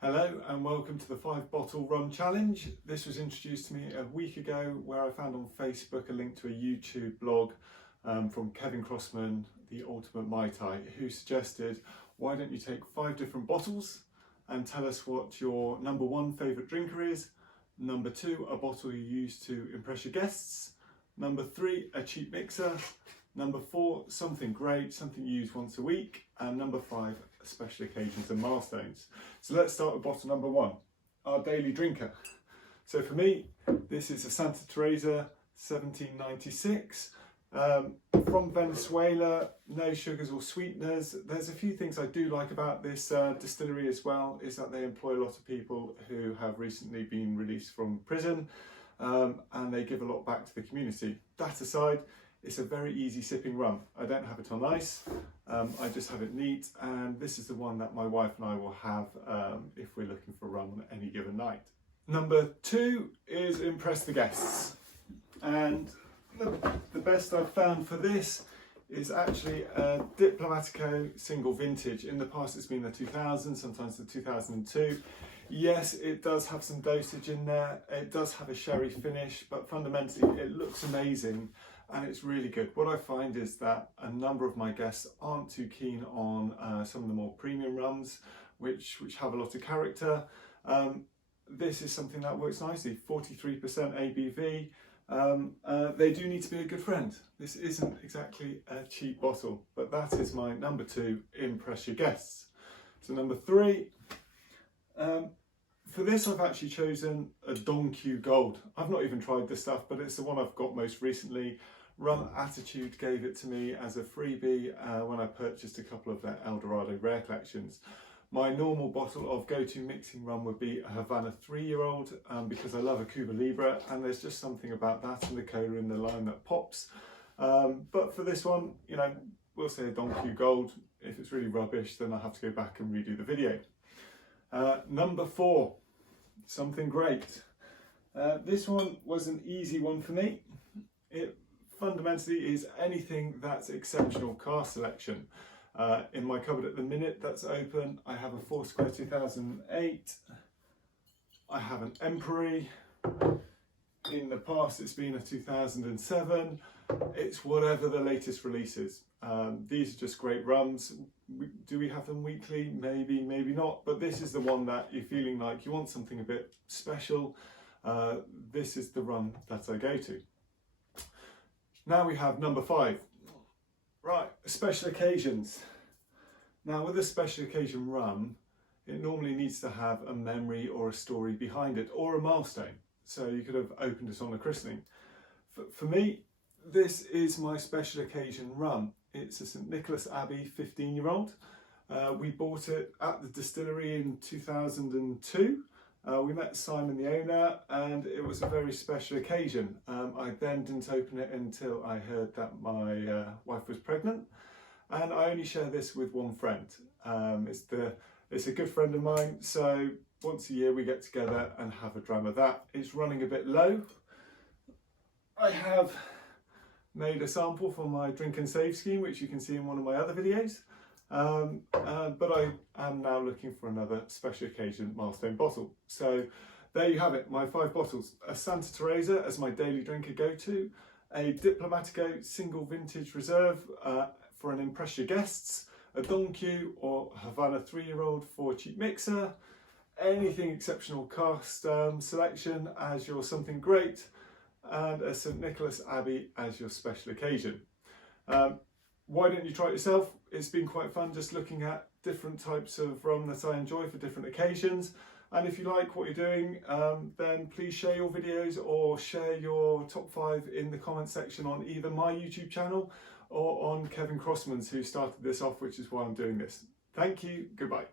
Hello and welcome to the 5-bottle rum challenge. This was introduced to me a week ago where I found on Facebook a link to a YouTube blog from Kevin Crossman, the Ultimate Mai Tai, who suggested, why don't you take 5 different bottles and tell us what your number 1 favourite drinker is, number 2 a bottle you use to impress your guests, number 3 a cheap mixer, number 4 something great, something you use once a week, and number 5 special occasions and milestones. So let's start with bottle number 1, our daily drinker. So for me, this is a Santa Teresa 1796 from Venezuela, no sugars or sweeteners. There's a few things I do like about this distillery as well, is that they employ a lot of people who have recently been released from prison and they give a lot back to the community. That aside, it's a very easy sipping rum. I don't have it on ice, I just have it neat, and this is the one that my wife and I will have if we're looking for rum on any given night. Number 2 is impress the guests, and the best I've found for this is actually a Diplomatico single vintage. In the past it's been the 2000, sometimes the 2002. Yes, it does have some dosage in there, it does have a sherry finish, but fundamentally it looks amazing and it's really good. What I find is that a number of my guests aren't too keen on some of the more premium rums, which have a lot of character. This is something that works nicely, 43% ABV. They do need to be a good friend. This isn't exactly a cheap bottle, but that is my number 2, impress your guests. So number 3, for this I've actually chosen a Don Q Gold. I've not even tried this stuff, but it's the one I've got most recently. Rum Attitude gave it to me as a freebie when I purchased a couple of their Eldorado Rare collections. My normal bottle of go-to mixing rum would be a Havana 3-year-old because I love a Cuba Libre, and there's just something about that and the cola in the lime that pops. But for this one, you know, we'll say a Don Q Gold. If it's really rubbish, then I'll have to go back and redo the video. Number 4, something great. This one was an easy one for me. It fundamentally is anything that's exceptional cask selection. In my cupboard at the minute that's open, I have a Foursquare 2008, I have an Emperor, in the past it's been a 2007, it's whatever the latest release is. These are just great rums. Do we have them weekly? Maybe, maybe not, but this is the one that you're feeling like you want something a bit special. This is the rum that I go to. Now we have number 5. Right, special occasions. Now with a special occasion rum, it normally needs to have a memory or a story behind it, or a milestone. So you could have opened it on a christening. For me, this is my special occasion rum. It's a St Nicholas Abbey 15-year-old. We bought it at the distillery in 2002. We met Simon, the owner, and it was a very special occasion. I then didn't open it until I heard that my wife was pregnant, and I only share this with one friend. It's a good friend of mine, so once a year we get together and have a dram of that. It's running a bit low. I have made a sample for my drink and save scheme, which you can see in one of my other videos. But I am now looking for another special occasion milestone bottle. So there you have it, my 5 bottles. A Santa Teresa as my daily drinker go-to, a Diplomatico single vintage reserve for an impress your guests, a Don Q or Havana 3-year-old for a cheap mixer, anything exceptional cask selection as your something great, and a St Nicholas Abbey as your special occasion. Why don't you try it yourself? It's been quite fun just looking at different types of rum that I enjoy for different occasions. And if you like what you're doing, then please share your videos or share your top 5 in the comment section on either my YouTube channel or on Kevin Crossman's, who started this off, which is why I'm doing this. Thank you, goodbye.